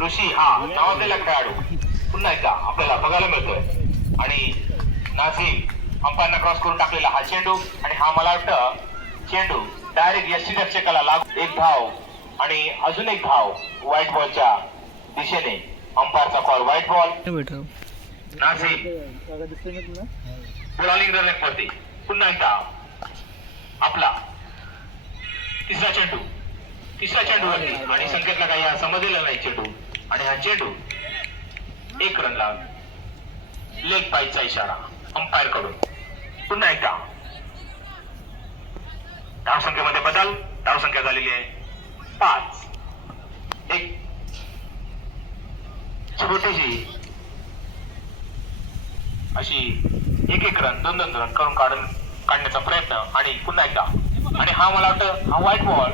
ऋषी हा नावाजलेला खेळाडू पुन्हा एकदा आपल्याला बघायला मिळतोय. आणि नाझीम अंपायरना क्रॉस करून टाकलेला हा चेंडू आणि हा मला वाटतं चेंडू डायरेक्ट यष्टीरक्षकाला लागू. एक धाव आणि अजून एक धाव व्हाईट बॉलच्या दिशेने. अंपायरचा call white ball. Nazim bowling रनवरती पुन्हा एकदा आपला तिसरा चेंडू वरती आणि संकेतला काही समजलेला नाही चेंडू आणि हा चेंडू एक रनला. लेग पाईचा इशारा अंपायर कडून. पुन्हा एकदा धावसंख्येमध्ये बदल. धावसंख्या झालेली आहे 5. एक छोटीशी अशी एक रन 2-2 रन करून काढण्याचा प्रयत्न. आणि पुन्हा एकदा आणि हा मला वाटतं हा व्हाईट बॉल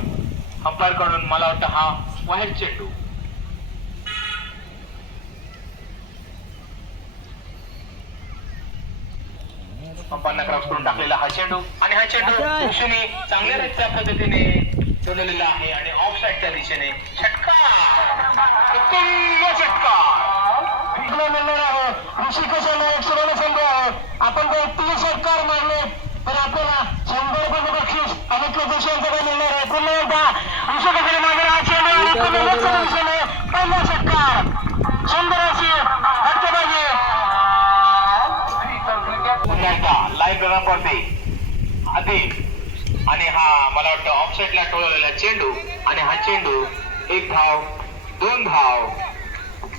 अंपायर कडून. मला वाटतं हा बाहेर चेंडू. अंपायरना क्रॉस करून टाकलेला हा चेंडू आणि हा चेंडू ऋषीने चांगल्या रीत्या पद्धतीने ठेवलेला आहे आणि ऑफ साईडच्या दिशेने षटकार. मिळणार आहे. ऋषी कशाला 100 संघ आहे. आपण जर 30 षटकार मारले तर आपल्याला 100 रुपये बक्षीस अनेक देशांकडे मिळणार आहे. पुन्हा एकदा ऋषी कशाला मागणार हा चेंडू आणि दिशेने पहिला षटकार. सुंदर अशी हट्टबाजी. पुन्हा एकदा लाईव्ह रन पडते आधी आणि हा मला वाटतं ऑफसाईडला टोळलेला चेंडू आणि हा चेंडू 1 धाव 2 धाव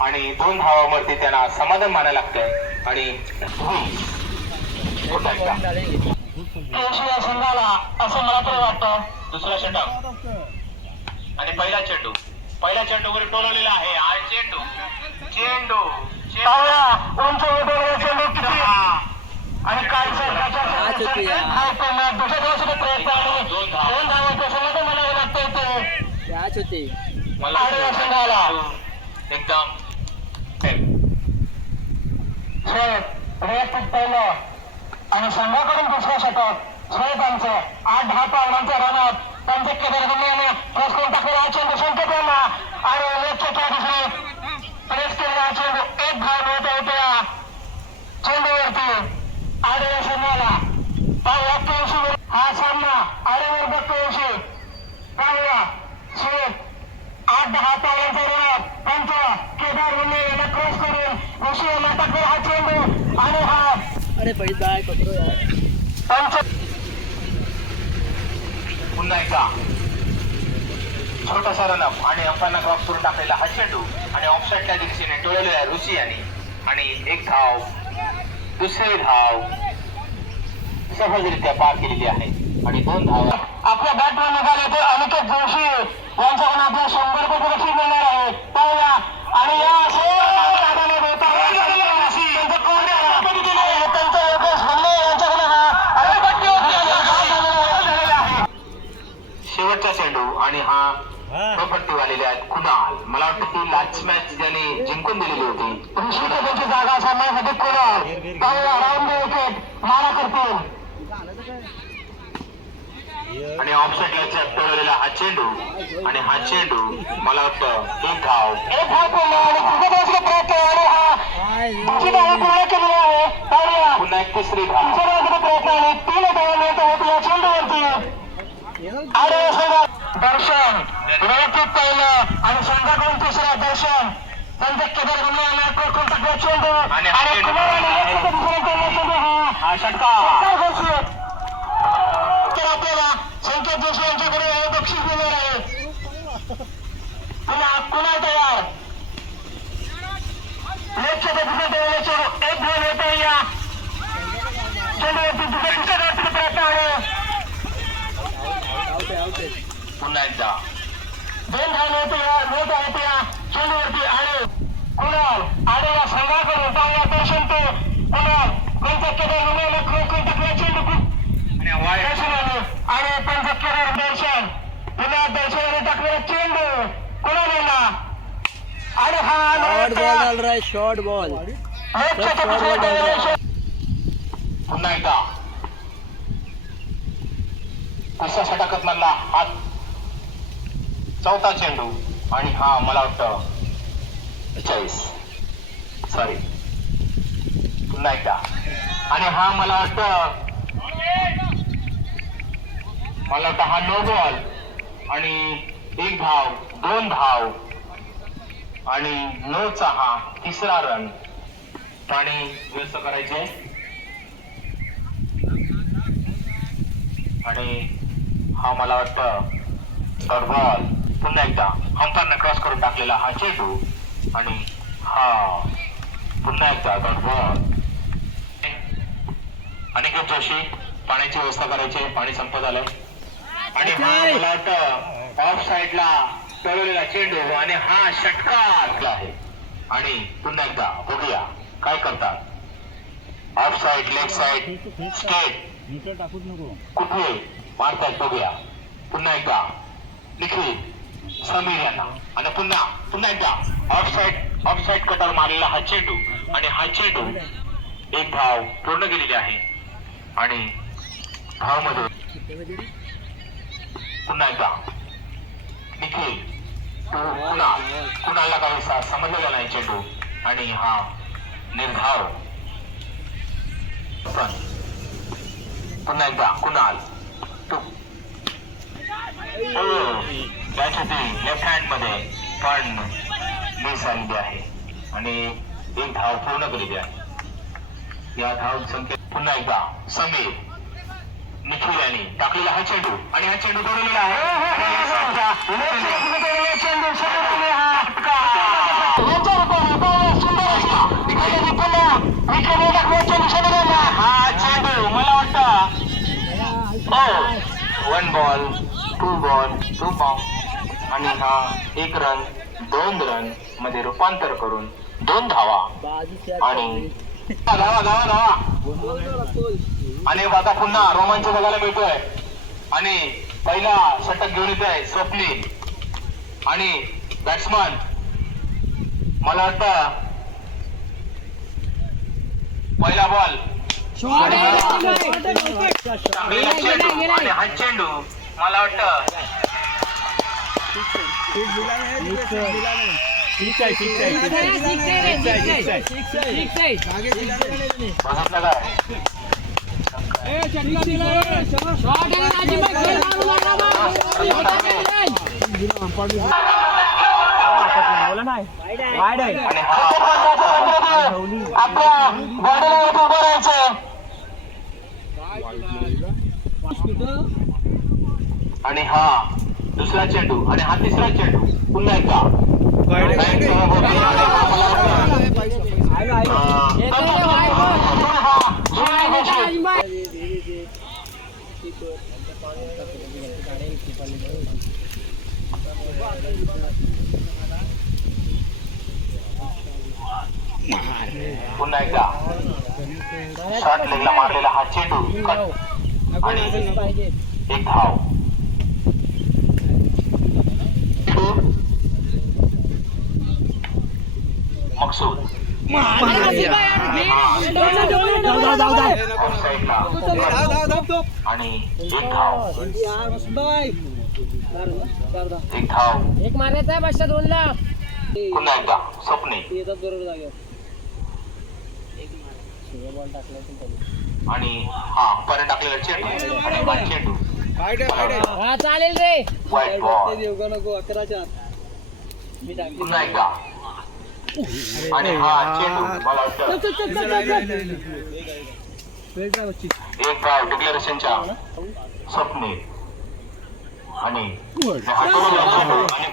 आणि 2 धावावरती त्यांना समाधान मानायला लागतंय. आणि संघाला असं मला तरी वाटतं दुसरा षटक आणि पहिला चेंडूवर टोलवलेला आहे. हा चेंडू उंच चेंडू किती आणि काय दुसऱ्या प्रयत्न आणि 2 धावाचं समाधान म्हणावं लागतं ते संघाला एकदम व्यवस्थित पहिलं आणि संघाकडून दुसरं षटक. त्यांचं 8-10 पावलांच्या रनात त्यांचे केदार गंभीरने प्रेस करून टाकलेला हा चेंडू संकेत यांना आणि लेगच्या दिशेने प्रेस केलेला हा चेंडू 1 धाव मिळतो होतो या चेंडूवरती. आडव्या संघाला पाहूया 83 हा सामना आडेवर बघतो 80 पाहूया शेत 8-10 पावलांच्या रनात त्यांचा केदार गंभीर यांना क्रॉस करून ऋषी यांना टाकलेला हा चेंडू आणि हा पुन्हा एकदा छोटासा रनअप आणि अंपायरना क्रॉस करून टाकलेला हा चेंडू आणि ऑफसाईडच्या दिशेने टोळलेला ऋषी आणि 1 धाव 2री धाव सहजरित्या पार केलेली आहे आणि 2 धाव. आपल्या बॅटवर निघाले ते अनिकेत जोशी यांच्याकडून आपल्या 100 रुपये बक्षीस मिळणार आहे. पाहूया आणि या शेवटचा चेंडू आणि हा पट्टी वालेले आहेत कुणाल. मला वाटतं ती लास्ट मॅच ज्याने जिंकून दिलेली होती. ऋषी जागा सामन्यासाठी कुणाल पाहूया राऊंड विकेट मारा करतील आणि ऑफसाईडला टोळलेला हा चेंडू आणि हा चेंडू मला वाटतं 1 धाव पुन्हा एक 3री धाव प्रयत्न 3 धावा मिळतो या चेंडूवरती. दर्शन व्यवस्थित पहिलं आणि संघाकडून 3रा दर्शन त्यांचे केदार गंभीर करून टाकला चेंडू आणि हा षटकार. तर आपल्याला संकेत जोशी यांच्याकडे बक्षीस मिळणार आहे. पुन्हा कुणाल तयार लेगच्या ठेवलेला चेंडू 1 धाव येतो या चेंडूवरती दुसऱ्या प्रयत्न आहे. पुन्हा एकदा 2 धाव मिळतो या चेंडूवरती आणि कुणाल आलेल्या संघाकडून पाहूया दर्शन तो कुणाल त्यांचा केदार गंभीरला क्रॉस करून टाकला चेंडू आणि त्यांचा केदार दर्शन पुन्हा दर्शनाने टाकलेला चेंडू कुणाला आणि हा शॉर्ट बॉल पुन्हा एकदा असा षटकात मधला हा 4था चेंडू आणि हा मला वाटतं 40 सॉरी पुन्हा एकदा. आणि हा मला वाटतं हा नो बॉल आणि 1 धाव 2 धाव आणि 9चा हा 3रा रन. पाणी व्यस्त करायचे आणि हा मला वाटतं डॉट बॉल. पुन्हा एकदा अंपायरने क्रॉस करून टाकलेला हा चेंडू आणि हा पुन्हा एकदा डॉट बॉल. अनिकेत जोशी पाण्याची व्यवस्था करायची. पाणी संपत आलंय आणि हा मला वाटतं ऑफ साईडला पळवलेला चेंडू आणि हा षटकार आहे. आणि पुन्हा एकदा बघूया काय करतात. Of side leg side state कुठे मारतात बघूया. पुन्हा एकदा निखिल समीर यांना आणि पुन्हा एकदा ऑफ साईड कटर मारलेला हा चेंडू आणि हा चेंडू 1 धाव पूर्ण केलेली आहे. आणि धाव मध्ये पुन्हा एकदा निखिल कुणाला काही समजलेला नाही चेंडू आणि हा निर्धाव. पुन्हा एकदा कुणाल त्याच्या लेफ्ट हँड मध्ये पण मिस आलेली आहे आणि 1 धाव पूर्ण केलेली आहे. या धाव संख्येत पुन्हा एकदा समीर निखिल यांनी टाकलेला हा चेंडू आणि हा चेंडू तोडलेला आहे. हा चेंडू मला वाटतं 1 बॉल 2 बॉल 2 बॉल आणि हा 1 रन 2 रन मध्ये रूपांतर करून 2 धावा आणि धावा आणि आता पुन्हा रोमांच बघायला मिळतोय. आणि पहिला षटक घेऊन येतोय स्वप्नील आणि बॅट्समन मला वाटतं पहिला बॉल आणि हा चेंडू मला वाटतं आणि हा दुसरा चेंडू आणि हा 3रा चेंडू पुन्हा एकदा पुन्हा एकदा शॉर्ट लेगला मारलेला हा चेंडू आणि 1 धाव. मकसूद आणि 1 धाव. 1 धाव एक मारायचा आहे बादशाह 2 ला. पुन्हा एकदा स्वप्ने आणि हा परत टाकलेला चेंडू आणि हा चेंडू हा चालेल रे. वाईट बॉल. पुन्हा एकदा आणि हा चेंडू मला वाटतं 1 धाव डिक्लेरेशनच्या स्वप्ने आणि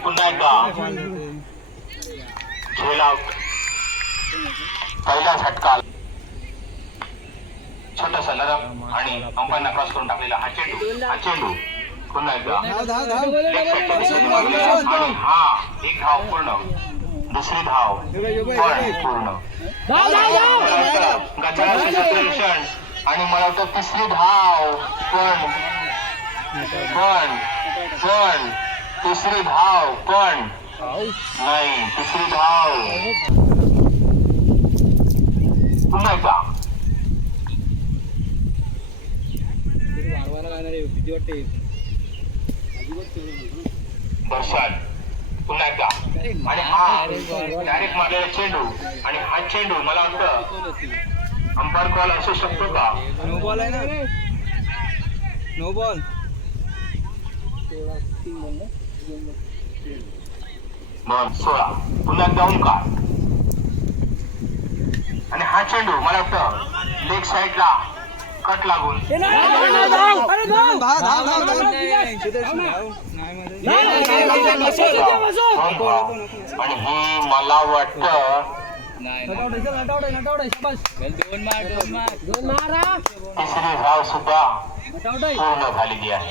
पुन्हा एकदा झेल आउट. पहिला झटका छोटासा लढा आणि अंपायरने क्रॉस करून टाकलेला हा चेंडू पुन्हा एकदा आणि हा 1 धाव पूर्ण 2री धाव पण पूर्ण आणि मला वाटतं 3री धाव पण 3री धाव पण नाही 3री धाव पुन्हा एकदा दर्शन पुन्हा एकदा आणि हा डायरेक्ट मारलेला चेंडू आणि हा चेंडू मला वाटतं अंपायर कॉल असू शकतो का? नो बॉल आहे ना, नो बॉल. मग 16 पुन्हा एकदा ओंकार आणि हा चेंडू मला वाटतं लेग साईडला कट लागून आणि हे मला वाटतं दोन मारा. तिसरी धाव सुद्धा पूर्ण झालेली आहे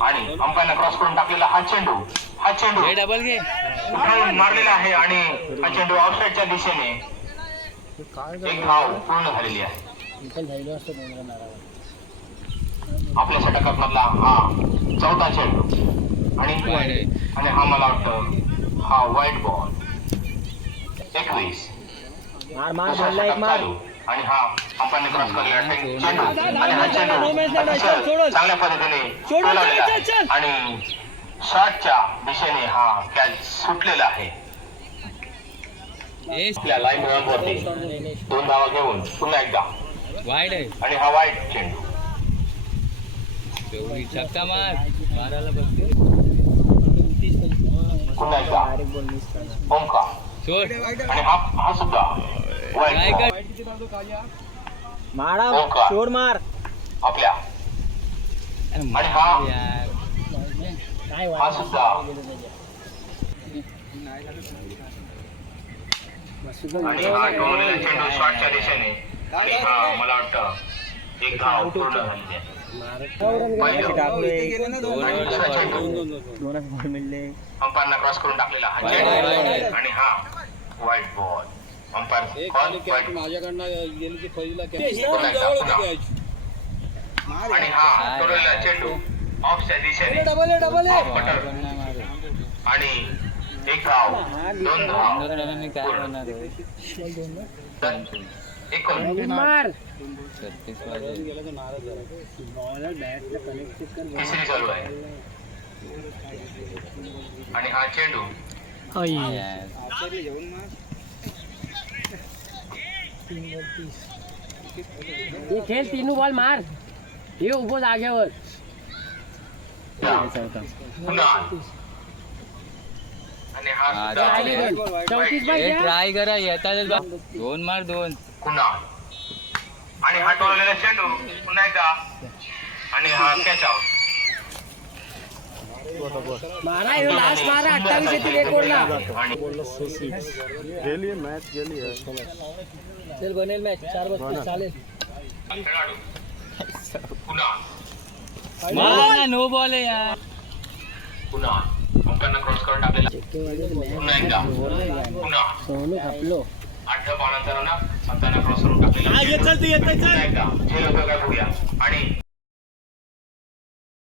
आणि अंपायरने क्रॉस करून टाकलेला हा चेंडू डबल घे. उठवून मारलेला आहे आणि हा चेंडू आउटसाईडच्या दिशेने एक धाव पूर्ण झालेली आहे. आपल्या षटकात मधला हा 14 चेंडू आणि हा मला वाटतं हा व्हाईट बॉल 21 मार मार दुसरा बोलला एक षटक मार. चालू आणि हा अंपायरने क्रॉस केलेला चेंडू आणि हा चेंडू अतिशय चांगल्या पद्धतीने टोलावलेला आहे आणि शॉटच्या दिशेने हा कॅच सुटलेला आहे. आपल्या लाईन वरती 2 धावा घेऊन पुन्हा एकदा वाईड आहे. आणि हा वाईट चेंडू छक्का मार. मारायला बघते. पुन्हा एकदा ओंकार सोड. आणि हा सुद्धा वाईट बॉल. मारा ओंकार. शोर मार. आपल्या आणि हा काय हा सुद्धा आणि हा टोललेला चेंडू शॉटच्या दिशेने आणि हा मला वाटतं एक धाव पूर्ण झालेली आहे. पहिलं आणि दुसरा चेंडू अंपायरने क्रॉस करून टाकलेला हा चेंडू आणि हा white ball. Umpire call white. पुन्हा एकदा, पुन्हा. आणि हा टोललेला चेंडू ऑफच्या दिशेने ऑफ कटर आणि एक धाव 2 धाव पूर्ण. मार. तिसरी चालू आहे आणि हा चेंडू हे खेळ तीन बॉल मार. हे उभो जाग्यावर. पुन्हा आणि हा सुद्धा 34 बॉल घ्या. ट्राय करा. येतात 2 मार 2. पुन्हा आणि हा टोललेला चेंडू पुन्हा एकदा आणि हा कॅच आउट. मारा ह्यो लास्ट मारा. 28 येतील रेकॉर्डला. आणि चल बनेल मॅच 4 चालेल. खेळाडू पुन्हा मार. नो बॉल आहे यार. पुन्हा अंपायरने क्रॉस करून टाकलेला पुन्हा एकदा पुन्हा सोनू खपलो. 8 पानांचा रन अंपायरने क्रॉस करून टाकलेला पुन्हा एकदा झेल होतं काय बघूया आणि